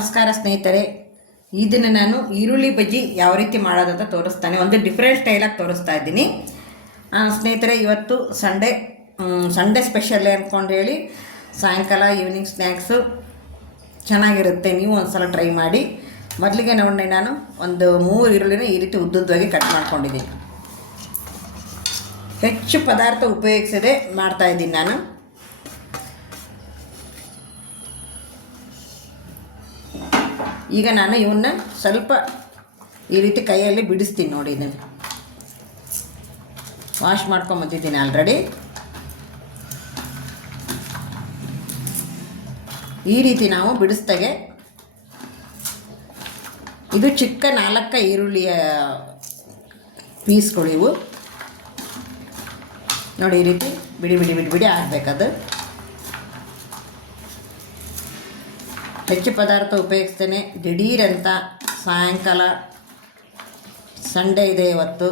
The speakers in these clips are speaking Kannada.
ನಮಸ್ಕಾರ ಸ್ನೇಹಿತರೆ. ಈ ದಿನ ನಾನು ಈರುಳ್ಳಿ ಬಜ್ಜಿ ಯಾವ ರೀತಿ ಮಾಡೋದಂತ ತೋರಿಸ್ತಾನೆ. ಒಂದು ಡಿಫ್ರೆಂಟ್ ಸ್ಟೈಲಾಗಿ ತೋರಿಸ್ತಾ ಇದ್ದೀನಿ. ಸ್ನೇಹಿತರೆ, ಇವತ್ತು ಸಂಡೇ ಸಂಡೇ ಸ್ಪೆಷಲ್ ಅಂದ್ಕೊಂಡು ಹೇಳಿ, ಸಾಯಂಕಾಲ ಈವ್ನಿಂಗ್ ಸ್ನ್ಯಾಕ್ಸು ಚೆನ್ನಾಗಿರುತ್ತೆ. ನೀವು ಒಂದ್ಸಲ ಟ್ರೈ ಮಾಡಿ. ಮೊದಲಿಗೆ ನೋಡಿ ನಾನು, ಒಂದು ಮೂರು ಈರುಳ್ಳಿನ ಈ ರೀತಿ ಉದ್ದುದ್ದವಾಗಿ ಕಟ್ ಮಾಡ್ಕೊಂಡಿದ್ದೀನಿ. ಹೆಚ್ಚು ಪದಾರ್ಥ ಉಪಯೋಗಿಸದೆ ಮಾಡ್ತಾ ಇದ್ದೀನಿ ನಾನು. ಈಗ ನಾನು ಇವನ್ನ ಸ್ವಲ್ಪ ಈ ರೀತಿ ಕೈಯಲ್ಲಿ ಬಿಡಿಸ್ತೀನಿ ನೋಡಿ ಇದನ್ನು. ವಾಶ್ ಮಾಡ್ಕೊಂಬಂದಿದ್ದೀನಿ ಆಲ್ರೆಡಿ ಈ ರೀತಿ ನಾವು ಬಿಡಿಸ್ದಾಗೆ ಇದು ಚಿಕ್ಕ ನಾಲ್ಕ ಈರುಳ್ಳಿಯ ಪೀಸ್ಗಳು ಇವು. ನೋಡಿ ಈ ರೀತಿ ಬಿಡಿ ಬಿಡಿ ಬಿಡಿ ಬಿಡಿ ಆಗಬೇಕದು. ಹೆಚ್ಚು ಪದಾರ್ಥ ಉಪಯೋಗಿಸ್ತೇನೆ. ದಿಢೀರಂತ ಸಾಯಂಕಾಲ ಸಂಡೇ ಇದೆ ಇವತ್ತು.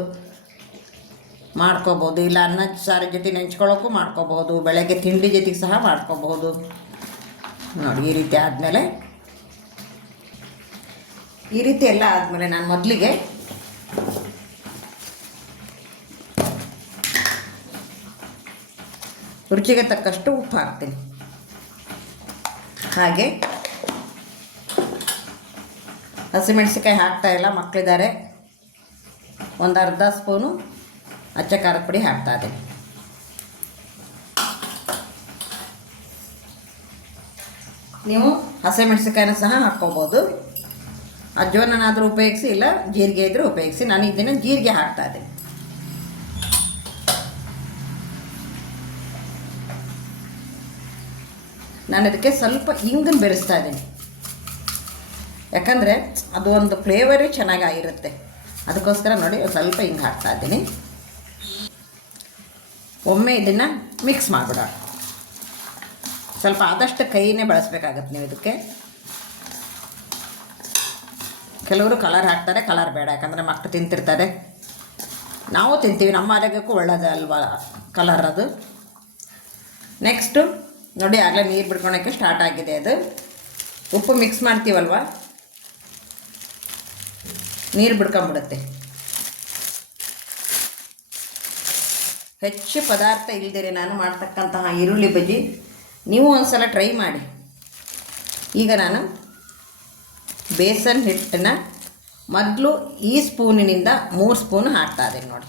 ಮಾಡ್ಕೋಬೋದು ಇಲ್ಲ, ಅನ್ನ ಸಾರು ಜೊತೆ ನೆಂಚ್ಕೊಳ್ಳೋಕ್ಕೂ ಮಾಡ್ಕೋಬೋದು ಬೆಳಗ್ಗೆ ತಿಂಡಿ ಜೊತೆಗೆ ಸಹ ಮಾಡ್ಕೋಬೋದು ನೋಡಿ, ಈ ರೀತಿ ಆದಮೇಲೆ ಈ ರೀತಿ ಎಲ್ಲ ಆದಮೇಲೆ ನಾನು ಮೊದಲಿಗೆ ರುಚಿಗೆ ತಕ್ಕಷ್ಟು ಉಪ್ಪು ಹಾಕ್ತೀನಿ. ಹಾಗೆ ಹಸಿಮೆಣಸಿಕಾಯಿ ಹಾಕ್ತಾ ಇಲ್ಲ ಮಕ್ಕಳಿದ್ದಾರೆ ಒಂದು ಅರ್ಧ ಸ್ಪೂನು ಅಚ್ಚ ಖಾರದ ಪುಡಿ ಹಾಕ್ತಾ ಇದ್ದೀನಿ. ನೀವು ಹಸಿಮೆಣಸಿಕಾಯಿನ ಸಹ ಹಾಕ್ಕೋಬೋದು. ಅಜ್ವನನಾದರೂ ಉಪಯೋಗಿಸಿ, ಇಲ್ಲ ಜೀರಿಗೆ ಇದ್ದರೂ ಉಪಯೋಗಿಸಿ. ನಾನು ಇದನ್ನು ಜೀರಿಗೆ ಹಾಕ್ತಾ ಇದ್ದೀನಿ. ನಾನು ಅದಕ್ಕೆ ಸ್ವಲ್ಪ ಇಂಗನ್ನು ಬೆರೆಸ್ತಾ ಇದ್ದೀನಿ. ಯಾಕಂದರೆ ಅದು ಒಂದು ಫ್ಲೇವರೇ ಚೆನ್ನಾಗಿರುತ್ತೆ ಅದಕ್ಕೋಸ್ಕರ ನೋಡಿ ಸ್ವಲ್ಪ ಹಿಂಗೆ ಹಾಕ್ತಾ ಇದ್ದೀನಿ. ಒಮ್ಮೆ ಇದನ್ನು ಮಿಕ್ಸ್ ಮಾಡಿಬಿಡ ಸ್ವಲ್ಪ ಆದಷ್ಟು ಕೈನೇ ಬಳಸಬೇಕಾಗತ್ತೆ ನೀವು ಇದಕ್ಕೆ. ಕೆಲವರು ಕಲರ್ ಹಾಕ್ತಾರೆ ಕಲರ್ ಬೇಡ, ಯಾಕಂದರೆ ಮಕ್ಕಳು ತಿಂತಿರ್ತಾರೆ. ನಾವು ತಿಂತೀವಿ, ನಮ್ಮ ಆರೋಗ್ಯಕ್ಕೂ ಒಳ್ಳೆಯದು ಅಲ್ವಾ ಕಲರ್ ಅದು. ನೆಕ್ಸ್ಟು ನೋಡಿ ಆಗಲೇ ನೀರು ಬಿಡ್ಕೊಳಕ್ಕೆ ಸ್ಟಾರ್ಟ್ ಆಗಿದೆ ಅದು. ಉಪ್ಪು ಮಿಕ್ಸ್ ಮಾಡ್ತೀವಲ್ವ? ನೀರು ಬಿಡ್ಕೊಂಬಿಡುತ್ತೆ. ಹೆಚ್ಚು ಪದಾರ್ಥ ಇಲ್ಲದಿರಿ ನಾನು ಮಾಡ್ತಕ್ಕಂತಹ ಈರುಳ್ಳಿ ಬಜ್ಜಿ. ನೀವು ಒಂದು ಸಲ ಟ್ರೈ ಮಾಡಿ. ಈಗ ನಾನು ಬೇಸನ್ ಹಿಟ್ಟನ್ನ ಮೊದಲು ಈ ಸ್ಪೂನಿನಿಂದ ಮೂರು ಸ್ಪೂನ್ ಹಾಕ್ತಾ ಇದ್ದೀನಿ ನೋಡಿ.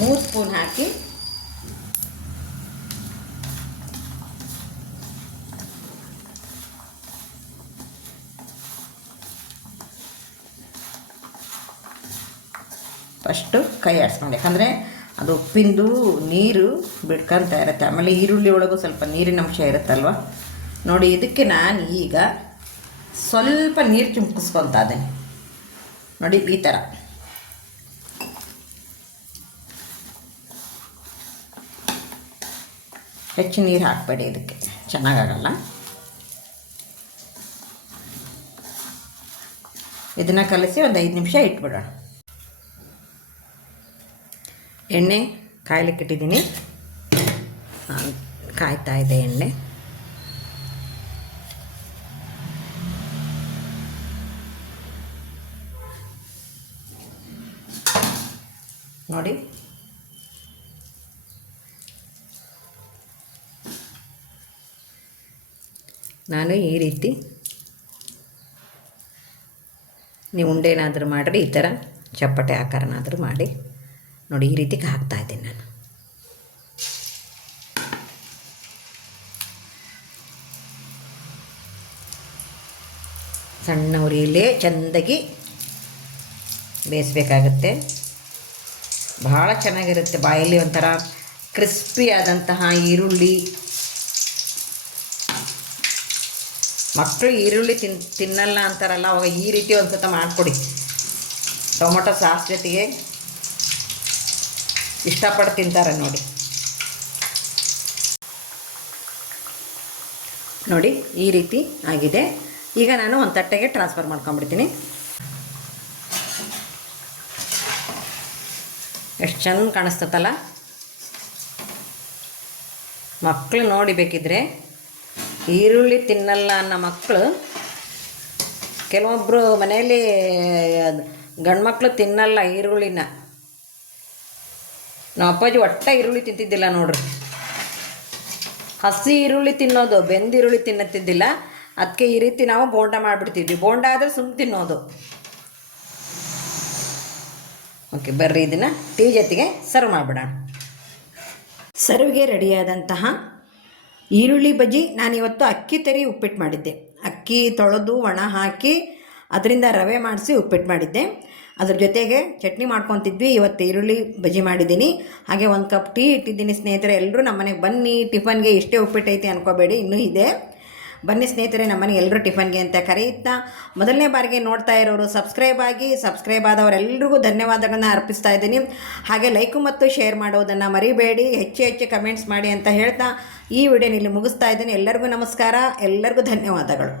ಮೂರು ಸ್ಪೂನ್ ಹಾಕಿ ಫಸ್ಟು ಕೈ ಆಡಿಸ್ಕೊಂಡು. ಯಾಕಂದರೆ ಅದು ಉಪ್ಪಿಂದು ನೀರು ಬಿಡ್ಕೊಂತ ಇರುತ್ತೆ. ಆಮೇಲೆ ಈರುಳ್ಳಿ ಒಳಗೂ ಸ್ವಲ್ಪ ನೀರಿನ ಅಂಶ ಇರುತ್ತಲ್ವ? ನೋಡಿ, ಇದಕ್ಕೆ ನಾನು ಈಗ ಸ್ವಲ್ಪ ನೀರು ಚುಮ್ಕಿಸ್ಕೊತಾ ಇದ್ದೀನಿ. ನೋಡಿ, ಈ ಥರ ಹೆಚ್ಚು ನೀರು ಹಾಕಬೇಡಿ ಇದಕ್ಕೆ. ಚೆನ್ನಾಗಾಗಲ್ಲ. ಇದನ್ನು ಕಲಸಿ ಒಂದು ಐದು ನಿಮಿಷ ಇಟ್ಬಿಡೋಣ. ಎಣ್ಣೆ ಕಾಯ್ಲಿಕ್ಕೆ ಇಟ್ಟಿದ್ದೀನಿ. ಕಾಯ್ತಾ ಇದೆ ಎಣ್ಣೆ. ನೋಡಿ. ನಾನು ಈ ರೀತಿ ನೀವು ಉಂಡೆನಾದರೂ ಮಾಡಿರಿ, ಈ ಥರ ಚಪ್ಪಟೆ ಆಕಾರನಾದರೂ ಮಾಡಿ. ನೋಡಿ ಈ ರೀತಿ ಹಾಕ್ತಾ ಇದ್ದೀನಿ ನಾನು. ಸಣ್ಣ ಉರಿಯಲ್ಲೇ ಚೆಂದಾಗಿ ಬೇಯಿಸ್ಬೇಕಾಗತ್ತೆ. ಭಾಳ ಚೆನ್ನಾಗಿರುತ್ತೆ ಬಾಯಲ್ಲಿ ಒಂಥರ ಕ್ರಿಸ್ಪಿ ಆದಂತಹ ಈರುಳ್ಳಿ. ಮಕ್ಕಳು ಈರುಳ್ಳಿ ತಿನ್, ತಿನ್ನಲ್ಲ ಅಂತಾರಲ್ಲ, ಅವಾಗ ಈ ರೀತಿ ಒಂದು ಸತ ಮಾಡಿಕೊಡಿ. ಟೊಮೊಟೊ ಸಾಸ್ ಜೊತೆಗೆ. ಇಷ್ಟಪಟ್ಟು ತಿಂತಾರೆ ನೋಡಿ. ನೋಡಿ, ಈ ರೀತಿ ಆಗಿದೆ. ಈಗ ನಾನು ಒಂದು ತಟ್ಟೆಗೆ ಟ್ರಾನ್ಸ್ಫರ್ ಮಾಡ್ಕೊಂಬಿಡ್ತೀನಿ ಎಷ್ಟು ಚೆಂದ ಕಾಣಿಸ್ತತಲ್ಲ ಮಕ್ಕಳು ನೋಡಿ ಬೇಕಿದ್ರೆ ಈರುಳ್ಳಿ ತಿನ್ನಲ್ಲ ಅನ್ನೋ ಮಕ್ಕಳು ಕೆಲವೊಬ್ಬರು ಮನೆಯಲ್ಲಿ ಗಂಡು ಮಕ್ಕಳು ತಿನ್ನಲ್ಲ ಈರುಳ್ಳಿನ. ನಮ್ಮ ಅಪ್ಪಾಜಿ ಒಟ್ಟ ಈರುಳ್ಳಿ ತಿಂತಿದ್ದಿಲ್ಲ ನೋಡ್ರಿ. ಹಸಿ ಈರುಳ್ಳಿ ತಿನ್ನೋದು, ಬೆಂದ ಈರುಳ್ಳಿ ತಿನ್ನತ್ತಿದ್ದಿಲ್ಲ. ಅದಕ್ಕೆ ಈ ರೀತಿ ನಾವು ಬೋಂಡ ಮಾಡಿಬಿಡ್ತಿದ್ವಿ. ಬೋಂಡ ಆದರೆ ಸುಮ್ಮ ತಿನ್ನೋದು. ಓಕೆ ಬರ್ರಿ ಇದನ್ನು ಟೀ ಜೊತೆಗೆ ಸರ್ವ್ ಮಾಡಿಬಿಡೋಣ. ಸರ್ವ್ಗೆ ರೆಡಿಯಾದಂತಹ ಈರುಳ್ಳಿ ಬಜ್ಜಿ ನಾನಿವತ್ತು ಅಕ್ಕಿ ತರಿ ಉಪ್ಪಿಟ್ಟು ಮಾಡಿದ್ದೆ. ಅಕ್ಕಿ ತೊಳೆದು ಒಣ ಹಾಕಿ, ಅದರಿಂದ ರವೆ ಮಾಡಿಸಿ ಉಪ್ಪಿಟ್ಟು ಮಾಡಿದ್ದೆ. ಅದ್ರ ಜೊತೆಗೆ ಚಟ್ನಿ ಮಾಡ್ಕೊತಿದ್ವಿ. ಇವತ್ತು ಈರುಳ್ಳಿ ಬಜ್ಜಿ ಮಾಡಿದ್ದೀನಿ. ಹಾಗೆ ಒಂದು ಕಪ್ ಟೀ ಇಟ್ಟಿದ್ದೀನಿ ಸ್ನೇಹಿತರೆ. ಎಲ್ಲರೂ ನಮ್ಮ ಮನೆಗೆ ಬನ್ನಿ. ಟಿಫನ್ಗೆ ಇಷ್ಟೇ ಉಪ್ಪಿಟ್ಟೈತೆ ಅನ್ಕೋಬೇಡಿ. ಇನ್ನೂ ಇದೆ. ಬನ್ನಿ ಸ್ನೇಹಿತರೆ ನಮ್ಮನೆ ಎಲ್ಲರೂ ಟಿಫನ್ಗೆ ಅಂತ ಕರೆಯುತ್ತಾ ಮೊದಲನೇ ಬಾರಿಗೆ ನೋಡ್ತಾ ಇರೋರು ಸಬ್ಸ್ಕ್ರೈಬ್ ಆಗಿ, ಸಬ್ಸ್ಕ್ರೈಬ್ ಆದವರೆಲ್ಲರಿಗೂ ಧನ್ಯವಾದಗಳನ್ನು ಅರ್ಪಿಸ್ತಾ ಇದ್ದೀನಿ. ಹಾಗೆ ಲೈಕು ಮತ್ತು ಶೇರ್ ಮಾಡೋದನ್ನು ಮರಿಬೇಡಿ. ಹೆಚ್ಚು ಹೆಚ್ಚು ಕಮೆಂಟ್ಸ್ ಮಾಡಿ ಅಂತ ಹೇಳ್ತಾ ಈ ವಿಡಿಯೋನ ಇಲ್ಲಿ ಮುಗಿಸ್ತಾ ಇದ್ದೀನಿ. ಎಲ್ಲರಿಗೂ ನಮಸ್ಕಾರ. ಎಲ್ಲರಿಗೂ ಧನ್ಯವಾದಗಳು.